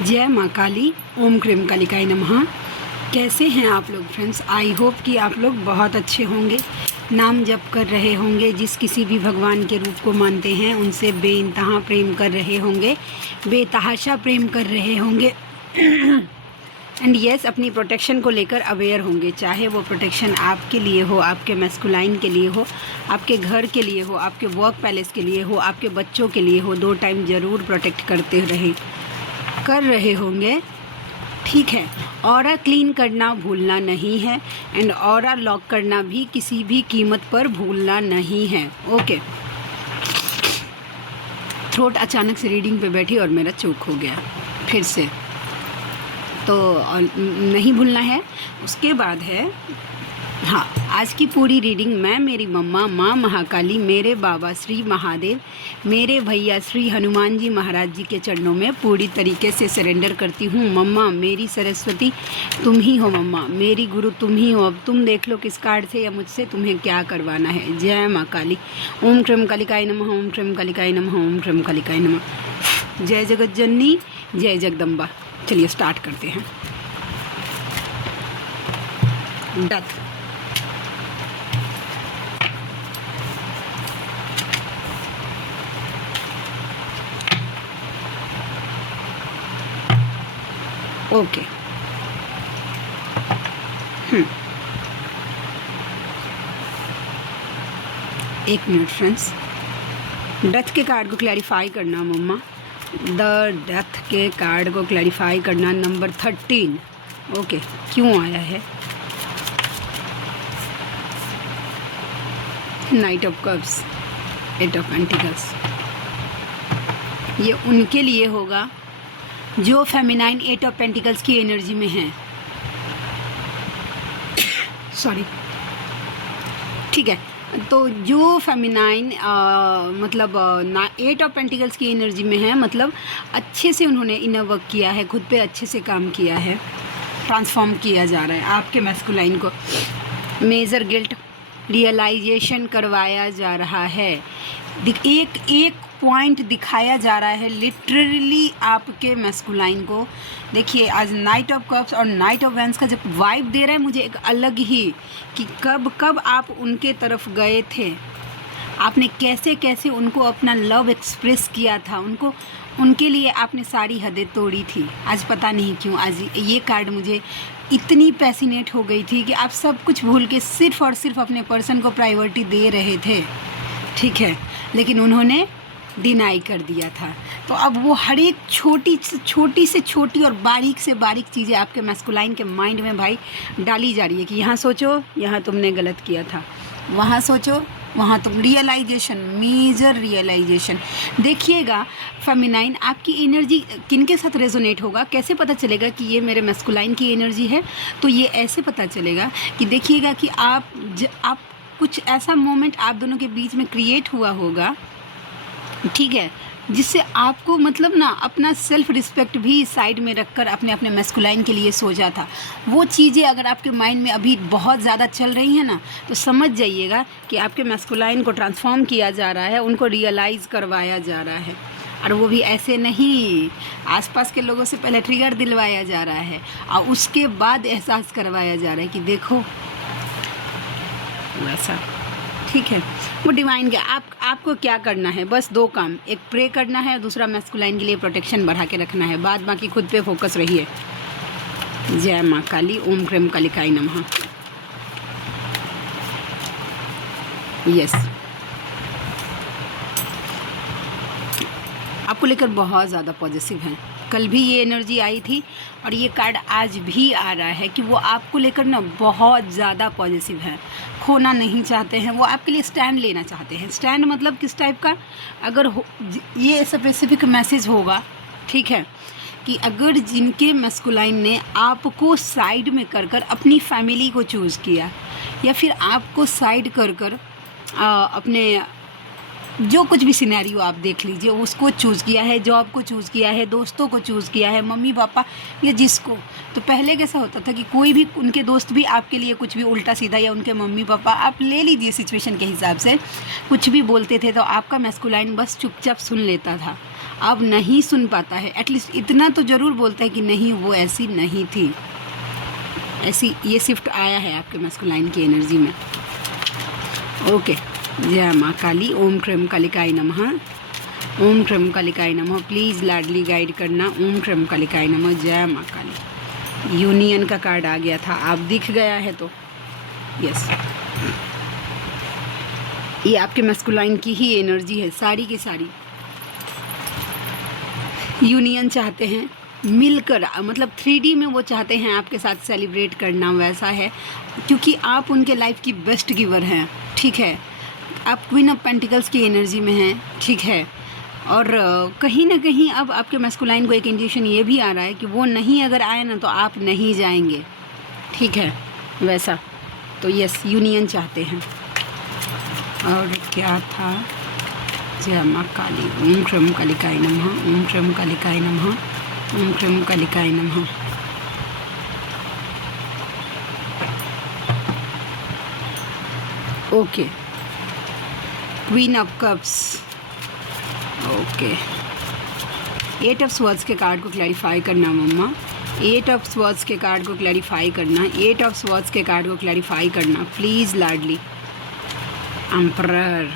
जय माँ काली, ओम क्रीम कालिकाय नमः। कैसे हैं आप लोग फ्रेंड्स? आई होप कि आप लोग बहुत अच्छे होंगे, नाम जप कर रहे होंगे, जिस किसी भी भगवान के रूप को मानते हैं उनसे बेइंतहा प्रेम कर रहे होंगे, बेतहाशा प्रेम कर रहे होंगे एंड यस, अपनी प्रोटेक्शन को लेकर अवेयर होंगे। चाहे वो प्रोटेक्शन आपके लिए हो, आपके मैस्कुलाइन के लिए हो, आपके घर के लिए हो, आपके वर्क पैलेस के लिए हो, आपके बच्चों के लिए हो, 2 टाइम ज़रूर प्रोटेक्ट कर रहे होंगे। ठीक है, ऑरा क्लीन करना भूलना नहीं है एंड ऑरा लॉक करना भी किसी भी कीमत पर भूलना नहीं है। ओके, थ्रोट अचानक से रीडिंग पे बैठी और मेरा चोक हो गया फिर से, तो नहीं भूलना है। उसके बाद है, हाँ, आज की पूरी रीडिंग मैं, मेरी मम्मा माँ महाकाली, मेरे बाबा श्री महादेव, मेरे भैया श्री हनुमान जी महाराज जी के चरणों में पूरी तरीके से सरेंडर करती हूँ। मम्मा मेरी सरस्वती तुम ही हो, मम्मा मेरी गुरु तुम ही हो। अब तुम देख लो किस कार्ड से या मुझसे तुम्हें क्या करवाना है। जय माँ काली, ओम क्रीम कालिकाय नमः, ओम क्रीम कालिकाय नमः, ओम क्रीम कालिकाय नमः। जय जगत जननी, जय जगदम्बा। चलिए स्टार्ट करते हैं। Death, okay. एक मिनट फ्रेंड्स, डेथ के कार्ड को क्लैरिफाई करना मम्मा। द डेथ के कार्ड को क्लैरिफाई करना, नंबर 13। ओके, क्यों आया है? Night of cups, 8 of pentacles. ये उनके लिए होगा जो फेमिनाइन 8 ऑफ पेंटिकल्स की एनर्जी में है। सॉरी, ठीक है। तो जो फेमिनाइन मतलब 8 ऑफ पेंटिकल्स की एनर्जी में है, मतलब अच्छे से उन्होंने इनर वर्क किया है, खुद पे अच्छे से काम किया है, ट्रांसफॉर्म किया जा रहा है। आपके मैस्कुलाइन को मेजर गिल्ट रियलाइजेशन करवाया जा रहा है। एक पॉइंट दिखाया जा रहा है लिटरली आपके मैस्कुलाइन को। देखिए, आज नाइट ऑफ कप्स और नाइट ऑफ वैंड्स का जब वाइब दे रहा है मुझे एक अलग ही, कि कब आप उनके तरफ गए थे, आपने कैसे कैसे उनको अपना लव एक्सप्रेस किया था, उनके लिए आपने सारी हदें तोड़ी थी। आज पता नहीं क्यों आज ये कार्ड मुझे इतनी पैसिनेट हो गई थी कि आप सब कुछ भूल के सिर्फ़ और सिर्फ अपने पर्सन को प्रायोरिटी दे रहे थे, ठीक है, लेकिन उन्होंने डिनाई कर दिया था। तो अब वो हर एक छोटी से छोटी और बारीक से बारीक चीज़ें आपके मैस्कुलाइन के माइंड में भाई डाली जा रही है कि यहाँ सोचो, यहाँ तुमने गलत किया था, वहाँ सोचो, वहाँ तुम रियलाइजेशन, मेजर रियलाइजेशन। देखिएगा फेमिनाइन आपकी एनर्जी किनके साथ रेजोनेट होगा, कैसे पता चलेगा कि ये मेरे मैस्कुलाइन की एनर्जी है? तो ये ऐसे पता चलेगा कि देखिएगा कि आप कुछ ऐसा मोमेंट आप दोनों के बीच में क्रिएट हुआ होगा, ठीक है, जिससे आपको मतलब ना अपना सेल्फ रिस्पेक्ट भी साइड में रखकर अपने अपने मैस्कुलाइन के लिए सोचा था। वो चीज़ें अगर आपके माइंड में अभी बहुत ज़्यादा चल रही हैं ना, तो समझ जाइएगा कि आपके मैस्कुलाइन को ट्रांसफॉर्म किया जा रहा है, उनको रियलाइज़ करवाया जा रहा है। और वो भी ऐसे नहीं, आसपास के लोगों से पहले ट्रिगर दिलवाया जा रहा है और उसके बाद एहसास करवाया जा रहा है कि देखो वैसा, ठीक है। वो डिवाइन के आपको क्या करना है? बस 2 काम, एक प्रे करना है और दूसरा मैस्कुलाइन के लिए प्रोटेक्शन बढ़ा के रखना है। बाद बाकी खुद पे फोकस रहिए। जय माँ काली, ओम क्रीम कालिकाय नमः। यस, आपको लेकर बहुत ज़्यादा पॉजिटिव हैं। कल भी ये एनर्जी आई थी और ये कार्ड आज भी आ रहा है कि वो आपको लेकर ना बहुत ज़्यादा पॉजिटिव है, खोना नहीं चाहते हैं, वो आपके लिए स्टैंड लेना चाहते हैं। स्टैंड मतलब किस टाइप का? अगर ये स्पेसिफिक मैसेज होगा, ठीक है, कि अगर जिनके मैस्कुलाइन ने आपको साइड में कर अपनी फैमिली को चूज़ किया, या फिर आपको साइड कर अपने जो कुछ भी सिनेरियो आप देख लीजिए, उसको चूज़ किया है, जॉब को चूज़ किया है, दोस्तों को चूज़ किया है, मम्मी पापा या जिसको। तो पहले कैसा होता था कि कोई भी उनके दोस्त भी आपके लिए कुछ भी उल्टा सीधा, या उनके मम्मी पापा, आप ले लीजिए सिचुएशन के हिसाब से, कुछ भी बोलते थे तो आपका मैस्कुलाइन बस चुपचाप सुन लेता था अब नहीं सुन पाता है, एटलीस्ट इतना तो ज़रूर बोलता है कि नहीं वो ऐसी नहीं थी, ऐसी ये शिफ्ट आया है आपके मैस्कुलाइन की एनर्जी में। ओके, जय माँ काली। ओम क्रम कालिकाय नमः, ओम क्रम कालिकाय नमः। प्लीज़ लाडली गाइड करना। ओम क्रम कालिकाय नमः। जय माँ काली। यूनियन का कार्ड आ गया था, आप दिख गया है तो यस, ये आपके मैस्कुलाइन की ही एनर्जी है, सारी की सारी यूनियन चाहते हैं मिलकर, मतलब 3D में वो चाहते हैं आपके साथ सेलिब्रेट करना, वैसा है, क्योंकि आप उनके लाइफ की बेस्ट गिवर हैं, ठीक है। आप क्वीन ऑफ पेंटिकल्स की एनर्जी में हैं, ठीक है। और कहीं ना कहीं अब आपके मैस्कुलाइन को एक इंडिकेशन ये भी आ रहा है कि वो नहीं अगर आए ना तो आप नहीं जाएंगे, ठीक है, वैसा। तो यस, यूनियन चाहते हैं। और क्या था? जय माँ काली। ओम क्रम कालिकाय नमः, ओम क्रम कालिकाय नमः, ओम क्रम कालिकाय नमः। Okay, queen of cups. Okay, 8 of swords के कार्ड को क्लैरिफाई करना मम्मा, 8 ऑफ स्वॉर्ड्स के कार्ड को क्लैरिफाई करना, 8 ऑफ स्वॉर्ड्स के कार्ड को क्लैरिफाई करना प्लीज़ लाडली। एम्परर,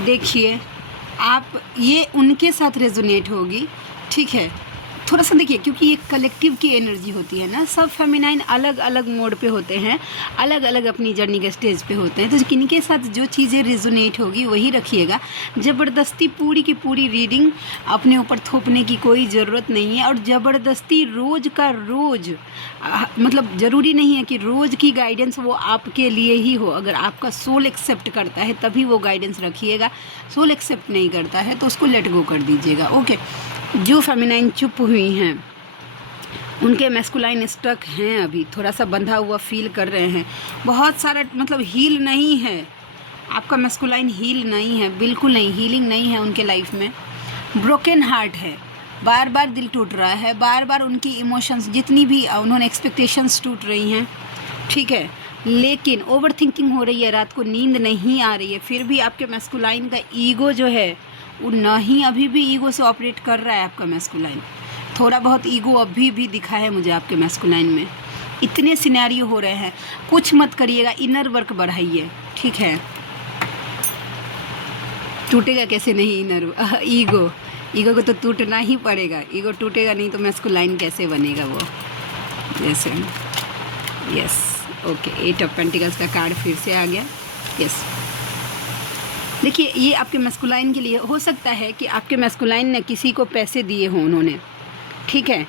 देखिए आप, ये उनके साथ रेजोनेट होगी, ठीक है। थोड़ा सा देखिए, क्योंकि ये कलेक्टिव की एनर्जी होती है ना, सब फेमिनाइन अलग अलग मोड पे होते हैं, अलग अलग अपनी जर्नी के स्टेज पे होते हैं, तो किनके साथ जो चीज़ें रेजोनेट होगी वही रखिएगा। ज़बरदस्ती पूरी की पूरी रीडिंग अपने ऊपर थोपने की कोई ज़रूरत नहीं है, और ज़बरदस्ती रोज़ का रोज़, मतलब ज़रूरी नहीं है कि रोज़ की गाइडेंस वो आपके लिए ही हो। अगर आपका सोल एक्सेप्ट करता है तभी वो गाइडेंस रखिएगा, सोल एक्सेप्ट नहीं करता है तो उसको लेट गो कर दीजिएगा। ओके, जो फेमिनाइन चुप हुई हैं उनके मैस्कुलाइन स्टक हैं, अभी थोड़ा सा बंधा हुआ फील कर रहे हैं, बहुत सारा, मतलब हील नहीं है आपका मैस्कुलाइन, हील नहीं है, बिल्कुल नहीं, हीलिंग नहीं है उनके लाइफ में। ब्रोकन हार्ट है, बार बार दिल टूट रहा है, बार बार उनकी इमोशंस, जितनी भी उन्होंने एक्सपेक्टेशंस टूट रही हैं, ठीक है। लेकिन ओवर थिंकिंग हो रही है, रात को नींद नहीं आ रही है, फिर भी आपके मैस्कुलाइन का ईगो जो है वो नहीं, अभी भी ईगो से ऑपरेट कर रहा है आपका मैस्कुलाइन। थोड़ा बहुत ईगो अभी भी दिखा है मुझे आपके मैस्कुलाइन में। इतने सिनेरियो हो रहे हैं, कुछ मत करिएगा, इनर वर्क बढ़ाइए, ठीक है। टूटेगा कैसे नहीं इनर ईगो, ईगो को तो टूटना ही पड़ेगा, ईगो टूटेगा नहीं तो मैस्कुलाइन कैसे बनेगा वो, जैसे। यस, ओके, 8 ऑफ पेंटिकल्स का कार्ड फिर से आ गया। यस, देखिए ये आपके मैस्कुलाइन के लिए हो सकता है कि आपके मैस्कुलाइन ने किसी को पैसे दिए हों उन्होंने, ठीक है,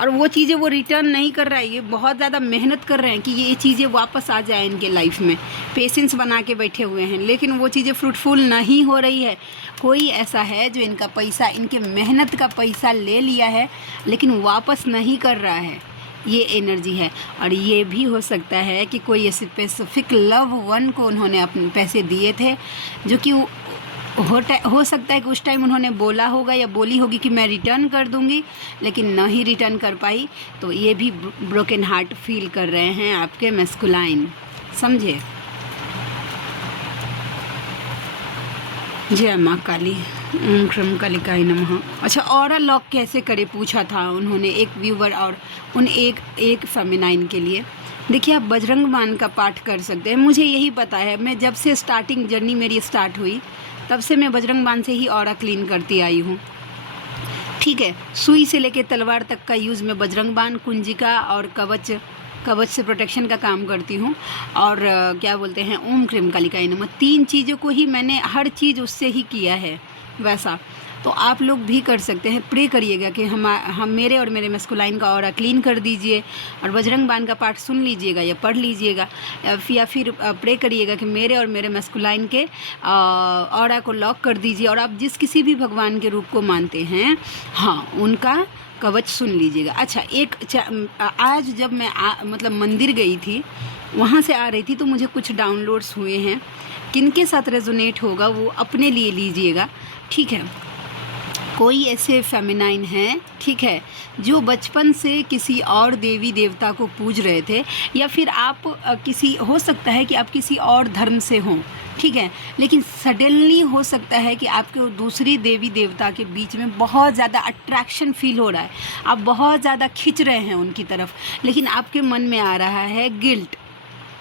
और वो चीज़ें वो रिटर्न नहीं कर रहा है, ये बहुत ज़्यादा मेहनत कर रहे हैं कि ये चीज़ें वापस आ जाए इनके लाइफ में, पेशेंस बना के बैठे हुए हैं, लेकिन वो चीज़ें फ्रूटफुल नहीं हो रही है। कोई ऐसा है जो इनका पैसा, इनके मेहनत का पैसा ले लिया है लेकिन वापस नहीं कर रहा है, ये एनर्जी है। और ये भी हो सकता है कि कोई स्पेसिफिक लव वन को उन्होंने अपने पैसे दिए थे, जो कि हो सकता है कि उस टाइम उन्होंने बोला होगा या बोली होगी कि मैं रिटर्न कर दूंगी, लेकिन नहीं रिटर्न कर पाई, तो ये भी ब्रोकन हार्ट फील कर रहे हैं आपके मैस्कुलाइन, समझे। जय माँ काली। ओम क्रम कालिकाय नमः। अच्छा, ऑरा लॉक कैसे करे पूछा था उन्होंने एक व्यूवर और उन एक फेमिनाइन के लिए। देखिए आप बजरंग बाण का पाठ कर सकते हैं, मुझे यही पता है, मैं जब से स्टार्टिंग जर्नी मेरी स्टार्ट हुई तब से मैं बजरंग बाण से ही ऑरा क्लीन करती आई हूँ, ठीक है। सुई से लेके तलवार तक का यूज़ मैं बजरंग बाण, कुंजिका और कवच से प्रोटेक्शन का काम करती हूँ। और क्या बोलते हैं, ओम क्रीम कालिकाय नमः, 3 चीज़ों को ही मैंने हर चीज़ उससे ही किया है वैसा। तो आप लोग भी कर सकते हैं, प्रे करिएगा कि हम मेरे और मेरे मैस्कुलाइन का ऑरा क्लीन कर दीजिए, और बजरंग बाण का पाठ सुन लीजिएगा या पढ़ लीजिएगा, या फिर प्रे करिएगा कि मेरे और मेरे मैस्कुलाइन के ऑरा को लॉक कर दीजिए। और आप जिस किसी भी भगवान के रूप को मानते हैं, हाँ, उनका कवच सुन लीजिएगा। अच्छा, आज जब मैं मतलब मंदिर गई थी, वहाँ से आ रही थी, तो मुझे कुछ डाउनलोड्स हुए हैं, किनके साथ रेजोनेट होगा वो अपने लिए लीजिएगा, ठीक है। कोई ऐसे फेमिनाइन हैं, ठीक है, जो बचपन से किसी और देवी देवता को पूज रहे थे, या फिर आप किसी, हो सकता है कि आप किसी और धर्म से हों, ठीक है, लेकिन सडनली हो सकता है कि आपके दूसरी देवी देवता के बीच में बहुत ज़्यादा अट्रैक्शन फील हो रहा है, आप बहुत ज़्यादा खिंच रहे हैं उनकी तरफ, लेकिन आपके मन में आ रहा है गिल्ट,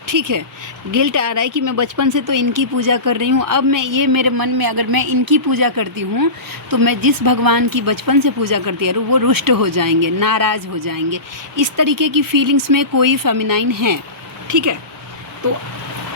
ठीक है, गिल्ट आ रहा है कि मैं बचपन से तो इनकी पूजा कर रही हूँ, अब मैं ये मेरे मन में अगर मैं इनकी पूजा करती हूँ तो मैं जिस भगवान की बचपन से पूजा करती है वो रुष्ट हो जाएंगे, नाराज़ हो जाएंगे। इस तरीके की फीलिंग्स में कोई फेमिनाइन है, ठीक है। तो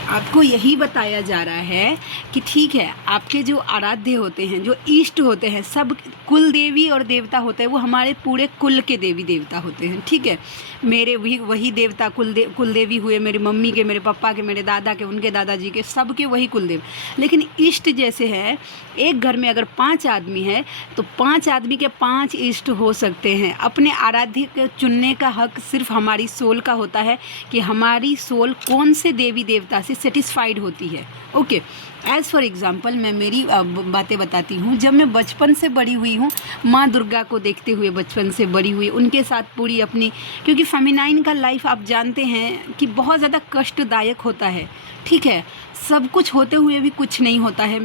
आपको यही बताया जा रहा है कि ठीक है, आपके जो आराध्य होते हैं, जो इष्ट होते हैं, सब कुल देवी और देवता होते हैं, वो हमारे पूरे कुल के देवी देवता होते हैं, ठीक है। मेरे वही देवता कुल देवी हुए, मेरी मम्मी के, मेरे पापा के, मेरे दादा के, उनके दादाजी के, सबके वही कुल देव। लेकिन इष्ट जैसे है, एक घर में अगर 5 आदमी है तो 5 आदमी के 5 इष्ट हो सकते हैं। अपने आराध्य को चुनने का हक सिर्फ हमारी सोल का होता है कि हमारी सोल कौन से देवी देवता से सेटिस्फाइड होती है। ओके, एज़ फॉर एग्ज़ाम्पल मैं मेरी बातें बताती हूँ। जब मैं बचपन से बड़ी हुई हूँ, माँ दुर्गा को देखते हुए बचपन से बड़ी हुई, उनके साथ पूरी अपनी, क्योंकि फेमिनाइन का लाइफ आप जानते हैं कि बहुत ज़्यादा कष्टदायक होता है, ठीक है, सब कुछ होते हुए भी कुछ नहीं होता है।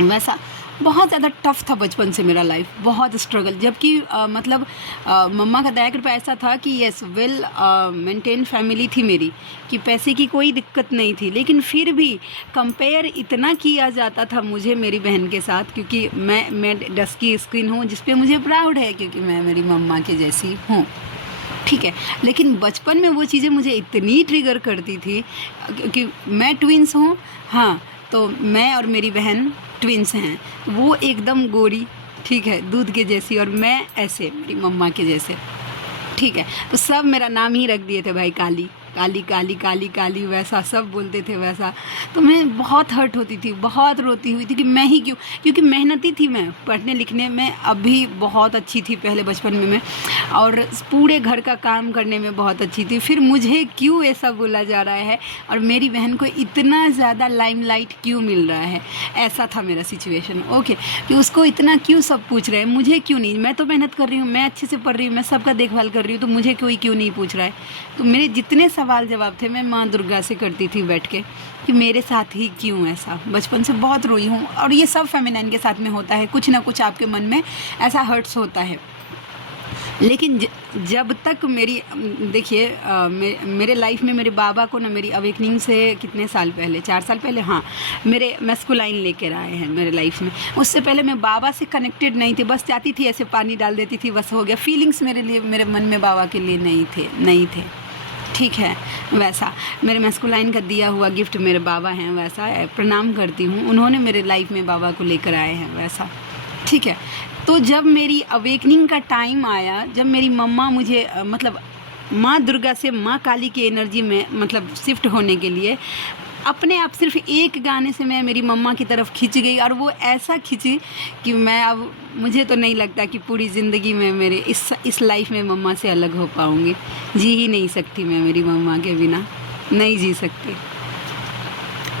वैसा बहुत ज़्यादा टफ़ था बचपन से मेरा लाइफ, बहुत स्ट्रगल, जबकि मतलब मम्मा का दया कृपा ऐसा था कि येस वेल मेंटेन फैमिली थी मेरी, कि पैसे की कोई दिक्कत नहीं थी, लेकिन फिर भी कंपेयर इतना किया जाता था मुझे मेरी बहन के साथ, क्योंकि मैं डस्की स्किन हूँ, जिस पे मुझे प्राउड है, क्योंकि मैं मेरी मम्मा के जैसी हूँ, ठीक है। लेकिन बचपन में वो चीज़ें मुझे इतनी ट्रिगर करती थी, क्योंकि मैं ट्विंस हूँ, हाँ, तो मैं और मेरी बहन ट्विंस हैं, वो एकदम गोरी, ठीक है, दूध के जैसी, और मैं ऐसे मेरी मम्मा के जैसे, ठीक है। तो सब मेरा नाम ही रख दिए थे भाई, काली काली काली काली काली, वैसा सब बोलते थे वैसा। तो मैं बहुत हर्ट होती थी, बहुत रोती हुई थी कि मैं ही क्यों, क्योंकि मेहनती थी मैं पढ़ने लिखने में, अभी बहुत अच्छी थी पहले बचपन में मैं, और पूरे घर का काम करने में बहुत अच्छी थी, फिर मुझे क्यों ऐसा बोला जा रहा है और मेरी बहन को इतना ज़्यादा लाइमलाइट क्यों मिल रहा है। ऐसा था मेरा सिचुएशन, ओके, कि उसको इतना क्यों सब पूछ रहे हैं, मुझे क्यों नहीं, मैं तो मेहनत कर रही हूँ, मैं अच्छे से पढ़ रही हूँ, मैं सबका देखभाल कर रही हूँ, तो मुझे कोई क्यों नहीं पूछ रहा है। तो मेरे जितने सवाल जवाब थे मैं माँ दुर्गा से करती थी बैठ के, कि मेरे साथ ही क्यों ऐसा। बचपन से बहुत रोई हूँ, और ये सब फेमिनाइन के साथ में होता है, कुछ ना कुछ आपके मन में ऐसा हर्ट्स होता है। लेकिन जब तक मेरी, देखिए मेरे लाइफ में मेरे बाबा को ना, मेरी अवेकनिंग से कितने साल पहले, 4 साल पहले, हाँ, मेरे मैस्कुलाइन लेकर आए हैं मेरे लाइफ में। उससे पहले मैं बाबा से कनेक्टेड नहीं थी, बस जाती थी ऐसे पानी डाल देती थी, बस हो गया। फीलिंग्स मेरे लिए, मेरे मन में बाबा के लिए नहीं थे, ठीक है। वैसा मेरे मैस्कुलाइन का दिया हुआ गिफ्ट मेरे बाबा हैं, वैसा प्रणाम करती हूँ, उन्होंने मेरे लाइफ में बाबा को लेकर आए हैं, वैसा, ठीक है। तो जब मेरी अवेकनिंग का टाइम आया, जब मेरी मम्मा मुझे मतलब माँ दुर्गा से माँ काली की एनर्जी में मतलब शिफ्ट होने के लिए, अपने आप सिर्फ एक गाने से मैं मेरी मम्मा की तरफ खिंच गई, और वो ऐसा खिंची कि मैं अब, मुझे तो नहीं लगता कि पूरी ज़िंदगी में मेरे इस लाइफ में मम्मा से अलग हो पाऊँगी। जी ही नहीं सकती मैं मेरी मम्मा के बिना, नहीं जी सकती।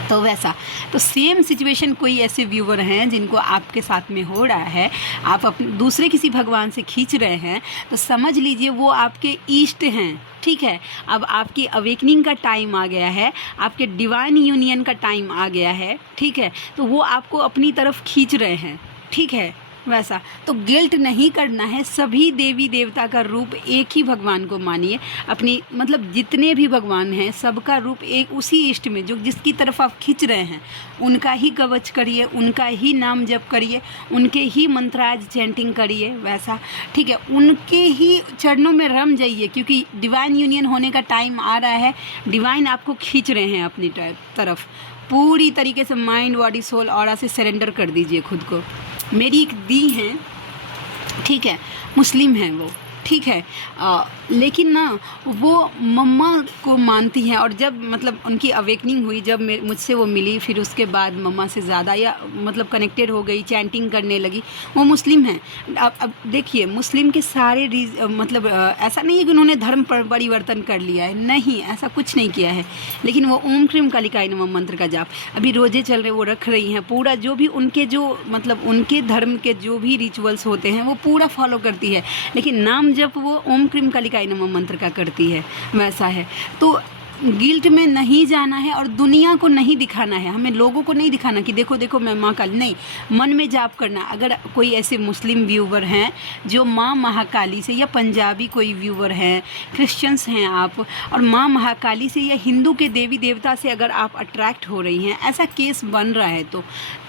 तो वैसा, तो सेम सिचुएशन कोई ऐसे व्यूवर हैं जिनको आपके साथ में हो रहा है, आप अपने दूसरे किसी भगवान से खींच रहे हैं, तो समझ लीजिए वो आपके इष्ट हैं, ठीक है। अब आपकी अवेकनिंग का टाइम आ गया है, आपके डिवाइन यूनियन का टाइम आ गया है, ठीक है। तो वो आपको अपनी तरफ खींच रहे हैं, ठीक है। वैसा तो गिल्ट नहीं करना है, सभी देवी देवता का रूप एक ही भगवान को मानिए, अपनी मतलब जितने भी भगवान हैं सबका रूप एक उसी इष्ट में, जो जिसकी तरफ आप खींच रहे हैं उनका ही कवच करिए, उनका ही नाम जप करिए, उनके ही मंत्राज चैंटिंग करिए, वैसा, ठीक है। उनके ही चरणों में रम जाइए, क्योंकि डिवाइन यूनियन होने का टाइम आ रहा है, डिवाइन आपको खींच रहे हैं अपनी तरफ। पूरी तरीके से माइंड बॉडी सोल ऑरा से सरेंडर कर दीजिए खुद को। मेरी एक दी हैं, ठीक है, मुस्लिम हैं वो, ठीक है। लेकिन ना वो मम्मा को मानती हैं, और जब मतलब उनकी अवेकनिंग हुई, जब मुझसे वो मिली, फिर उसके बाद मम्मा से ज़्यादा या मतलब कनेक्टेड हो गई, चैंटिंग करने लगी। वो मुस्लिम हैं। अब देखिए, मुस्लिम के सारे मतलब ऐसा नहीं है कि उन्होंने धर्म परिवर्तन कर लिया है, नहीं, ऐसा कुछ नहीं किया है। लेकिन वो ओम क्रीम कालिकाय नमः मंत्र का जाप अभी रोज़े चल रहे, वो रख रही हैं। पूरा जो भी उनके जो मतलब उनके धर्म के जो भी रिचुअल्स होते हैं वो पूरा फॉलो करती है, लेकिन नाम जब वो ओम क्रीम कालिकाय नमः मंत्र का करती है, वैसा है। तो गिल्ट में नहीं जाना है और दुनिया को नहीं दिखाना है, हमें लोगों को नहीं दिखाना कि देखो देखो मैं माँ काली, नहीं, मन में जाप करना। अगर कोई ऐसे मुस्लिम व्यूवर हैं जो माँ महाकाली से, या पंजाबी कोई व्यूवर हैं, क्रिश्चियंस हैं आप, और माँ महाकाली से या हिंदू के देवी देवता से अगर आप अट्रैक्ट हो रही हैं, ऐसा केस बन रहा है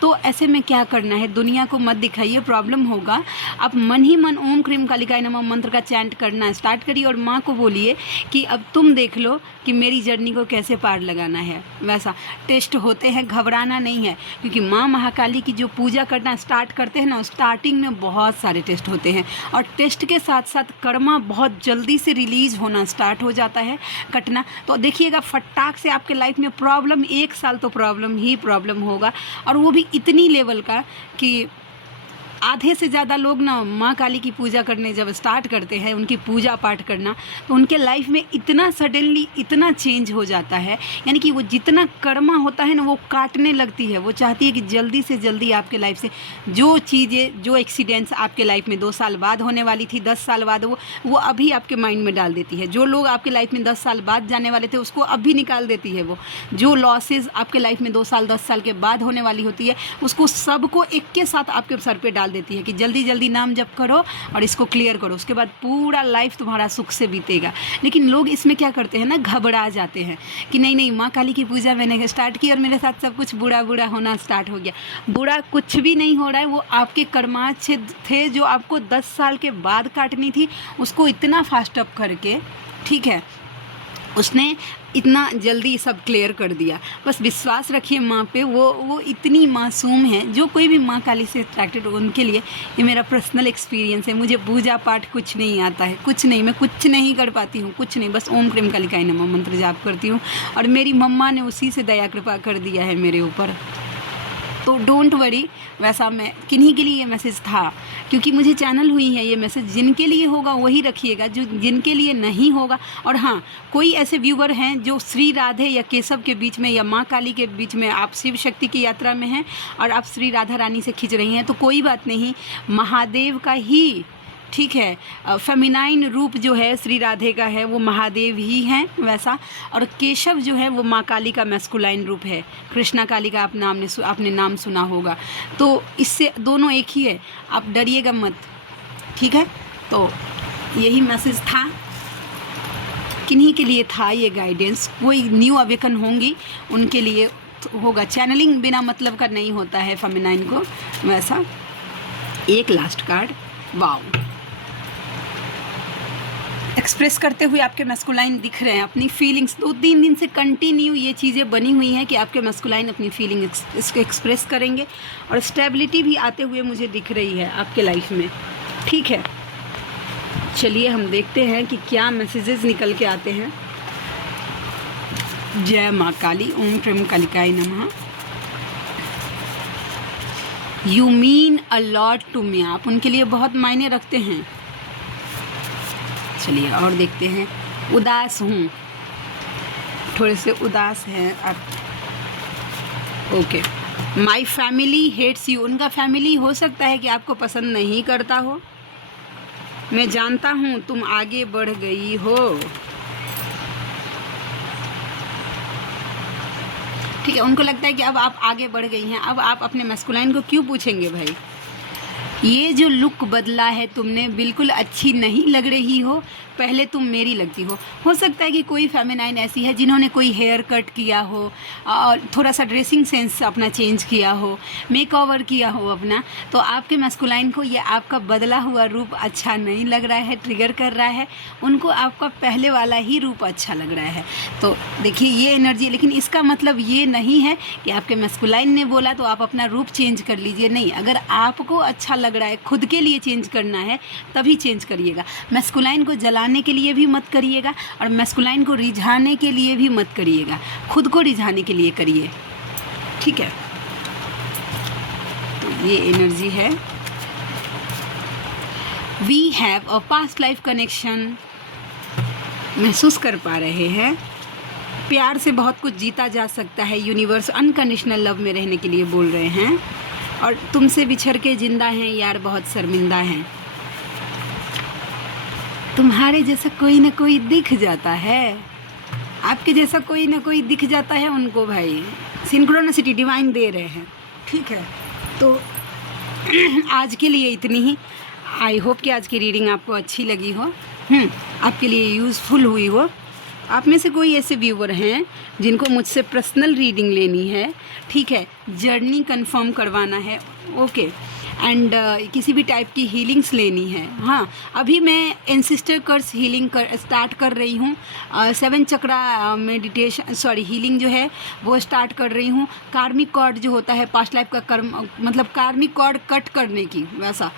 तो ऐसे में क्या करना है, दुनिया को मत दिखाइए, प्रॉब्लम होगा। आप मन ही मन ओम क्रीम कालिकाय नमः मंत्र का चैंट करना स्टार्ट करिए और माँ को बोलिए कि अब तुम देख लो कि मेरी जर्नी को कैसे पार लगाना है। वैसा टेस्ट होते हैं, घबराना नहीं है, क्योंकि माँ महाकाली की जो पूजा करना स्टार्ट करते हैं ना, स्टार्टिंग में बहुत सारे टेस्ट होते हैं, और टेस्ट के साथ साथ कर्मा बहुत जल्दी से रिलीज़ होना स्टार्ट हो जाता है, कटना। तो देखिएगा फटाक से आपके लाइफ में प्रॉब्लम, 1 साल तो प्रॉब्लम ही प्रॉब्लम होगा, और वो भी इतनी लेवल का कि आधे से ज़्यादा लोग ना माँ काली की पूजा करने जब स्टार्ट करते हैं, उनकी पूजा पाठ करना, तो उनके लाइफ में इतना सडनली इतना चेंज हो जाता है, यानी कि वो जितना कर्मा होता है ना वो काटने लगती है। वो चाहती है कि जल्दी से जल्दी आपके लाइफ से जो चीज़ें, जो एक्सीडेंट्स आपके लाइफ में 2 साल बाद होने वाली थी, 10 साल बाद, वो अभी आपके माइंड में डाल देती है। जो लोग आपके लाइफ में 10 साल बाद जाने वाले थे उसको अभी निकाल देती है वो। जो लॉसेस आपके लाइफ में 2 साल 10 साल के बाद होने वाली होती है उसको सबको एक के साथ आपके सर पे डाल देती है कि जल्दी जल्दी नाम जप करो और इसको क्लियर करो, उसके बाद पूरा लाइफ तुम्हारा सुख से बीतेगा। लेकिन लोग इसमें क्या करते हैं ना, घबरा जाते हैं कि नहीं नहीं, माँ काली की पूजा मैंने स्टार्ट की और मेरे साथ सब कुछ बुरा बुरा होना स्टार्ट हो गया। बुरा कुछ भी नहीं हो रहा है, वो आपके कर्माच्छे थे जो आपको 10 साल के बाद काटनी थी, उसको इतना फास्ट अप करके, ठीक है, उसने इतना जल्दी सब क्लियर कर दिया। बस विश्वास रखिए माँ पे, वो इतनी मासूम है। जो कोई भी माँ काली से अट्रैक्टेड हो उनके लिए ये मेरा पर्सनल एक्सपीरियंस है। मुझे पूजा पाठ कुछ नहीं आता है, कुछ नहीं, मैं कुछ नहीं कर पाती हूँ, कुछ नहीं, बस ओम क्रीम कालिकाय नमः मंत्र जाप करती हूँ, और मेरी मम्मा ने उसी से दया कृपा कर दिया है मेरे ऊपर। तो डोंट वरी, वैसा मैं किन्हीं के लिए ये मैसेज था, क्योंकि मुझे चैनल हुई है ये मैसेज। जिनके लिए होगा वही रखिएगा, जो जिनके लिए नहीं होगा। और हाँ, कोई ऐसे व्यूवर हैं जो श्री राधे या केशव के बीच में या माँ काली के बीच में, आप शिव शक्ति की यात्रा में हैं और आप श्री राधा रानी से खींच रही हैं, तो कोई बात नहीं, महादेव का ही, ठीक है, फेमिनाइन रूप जो है श्री राधे का है वो महादेव ही हैं वैसा, और केशव जो है वो माँ काली का मैस्कुलाइन रूप है, कृष्णा काली का आपने नाम सुना होगा। तो इससे दोनों एक ही है, आप डरिएगा मत, ठीक है। तो यही मैसेज था, किन्हीं के लिए था ये गाइडेंस, कोई न्यू अवेकन होंगी उनके लिए होगा। चैनलिंग बिना मतलब का नहीं होता है फेमिनाइन को, वैसा। एक लास्ट कार्ड, वाओ, एक्सप्रेस करते हुए आपके मैस्कुलाइन दिख रहे हैं अपनी फीलिंग्स। 2-3 दिन से कंटिन्यू ये चीज़ें बनी हुई हैं कि आपके मैस्कुलाइन अपनी फीलिंग इसको एक्सप्रेस करेंगे, और स्टेबिलिटी भी आते हुए मुझे दिख रही है आपके लाइफ में, ठीक है। चलिए हम देखते हैं कि क्या मैसेजेस निकल के आते हैं। जय माँ काली, ओम क्रीम कालिकाय नमः। You mean a lot to me, आप उनके लिए बहुत मायने रखते हैं। चलिए और देखते हैं। उदास हूँ, थोड़े से उदास हैं आप, okay. My family hates you, उनका फैमिली हो सकता है कि आपको पसंद नहीं करता हो, मैं जानता हूँ तुम आगे बढ़ गई हो, ठीक है। उनको लगता है कि अब आप आगे बढ़ गई हैं, अब आप अपने मैस्कुलाइन को क्यों पूछेंगे भाई, ये जो लुक बदला है तुमने, बिल्कुल अच्छी नहीं लग रही हो, पहले तुम मेरी लगती हो सकता है कि कोई फेमिनाइन ऐसी है जिन्होंने कोई हेयर कट किया हो और थोड़ा सा ड्रेसिंग सेंस अपना चेंज किया हो, मेकओवर किया हो अपना, तो आपके मैस्कुलाइन को ये आपका बदला हुआ रूप अच्छा नहीं लग रहा है, ट्रिगर कर रहा है, उनको आपका पहले वाला ही रूप अच्छा लग रहा है। तो देखिए ये एनर्जी, लेकिन इसका मतलब ये नहीं है कि आपके मैस्कुलाइन ने बोला तो आप अपना रूप चेंज कर लीजिए, नहीं। अगर आपको अच्छा लग लग रहा है, खुद के लिए चेंज करना है तभी चेंज करिएगा। मैस्कुलाइन को जलाने के लिए भी मत करिएगा और मैस्कुलाइन को रिझाने के लिए भी मत करिएगा, खुद को रिझाने के लिए करिए, ठीक है। तो ये एनर्जी है। We have a past life connection, महसूस कर पा रहे हैं। प्यार से बहुत कुछ जीता जा सकता है, यूनिवर्स अनकंडीशनल लव में रहने के लिए बोल रहे हैं। और तुमसे बिछड़ के जिंदा हैं यार, बहुत शर्मिंदा हैं। तुम्हारे जैसा कोई ना कोई दिख जाता है, आपके जैसा कोई ना कोई दिख जाता है उनको भाई। सिंक्रोनिसिटी डिवाइन दे रहे हैं, ठीक है। तो आज के लिए इतनी ही। आई होप कि आज की रीडिंग आपको अच्छी लगी हो, आपके लिए यूज़फुल हुई हो। आप में से कोई ऐसे व्यूवर हैं जिनको मुझसे पर्सनल रीडिंग लेनी है, ठीक है, जर्नी कंफर्म करवाना है, ओके, एंड किसी भी टाइप की हीलिंग्स लेनी है। हाँ, अभी मैं एंसेस्टर कर्स हीलिंग स्टार्ट कर रही हूँ। 7 चक्रा मेडिटेशन हीलिंग जो है वो स्टार्ट कर रही हूँ। कार्मिक कॉर्ड जो होता है, पास्ट लाइफ का कर्म, मतलब कार्मिक कॉर्ड कट करने की, वैसा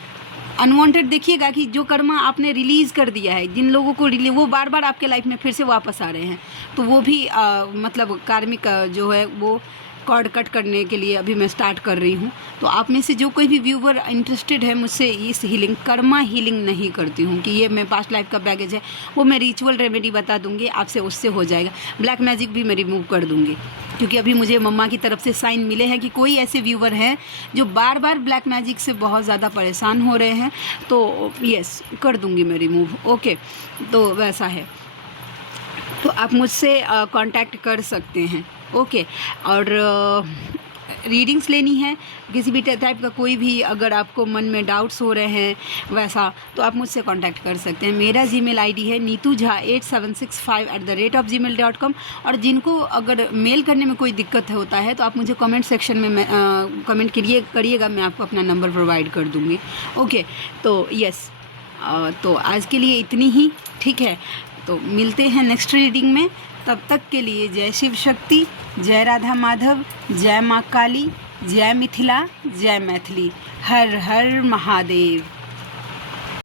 अनवांटेड देखिएगा कि जो कर्म आपने रिलीज़ कर दिया है, जिन लोगों को वो बार बार आपके लाइफ में फिर से वापस आ रहे हैं, तो वो भी मतलब कार्मिक जो है वो कॉर्ड कट करने के लिए अभी मैं स्टार्ट कर रही हूँ। तो आप में से जो कोई भी व्यूवर इंटरेस्टेड है मुझसे इस हीलिंग, कर्मा हीलिंग नहीं करती हूँ कि ये मैं पास्ट लाइफ का बैगेज है, वो मैं रिचुअल रेमेडी बता दूँगी आपसे, उससे हो जाएगा। ब्लैक मैजिक भी मैं रिमूव कर दूँगी, क्योंकि अभी मुझे मम्मा की तरफ से साइन मिले हैं कि कोई ऐसे व्यूवर हैं जो बार बार ब्लैक मैजिक से बहुत ज़्यादा परेशान हो रहे हैं, तो यस कर दूँगी मैं रिमूव, ओके। तो वैसा है, तो आप मुझसे कांटेक्ट कर सकते हैं, ओके। और रीडिंग्स लेनी है किसी भी टाइप का, कोई भी अगर आपको मन में डाउट्स हो रहे हैं वैसा, तो आप मुझसे कांटेक्ट कर सकते हैं। मेरा जीमेल आईडी है neetujha8765@gmail.com। और जिनको अगर मेल करने में कोई दिक्कत होता है तो आप मुझे कमेंट सेक्शन में कमेंट करिएगा, मैं आपको अपना नंबर प्रोवाइड कर दूँगी, ओके। तो यस, तो आज के लिए इतनी ही, ठीक है। तो मिलते हैं नेक्स्ट रीडिंग में, तब तक के लिए जय शिव शक्ति, जय राधा माधव, जय माँ काली, जय मिथिला, जय मैथिली, हर हर महादेव।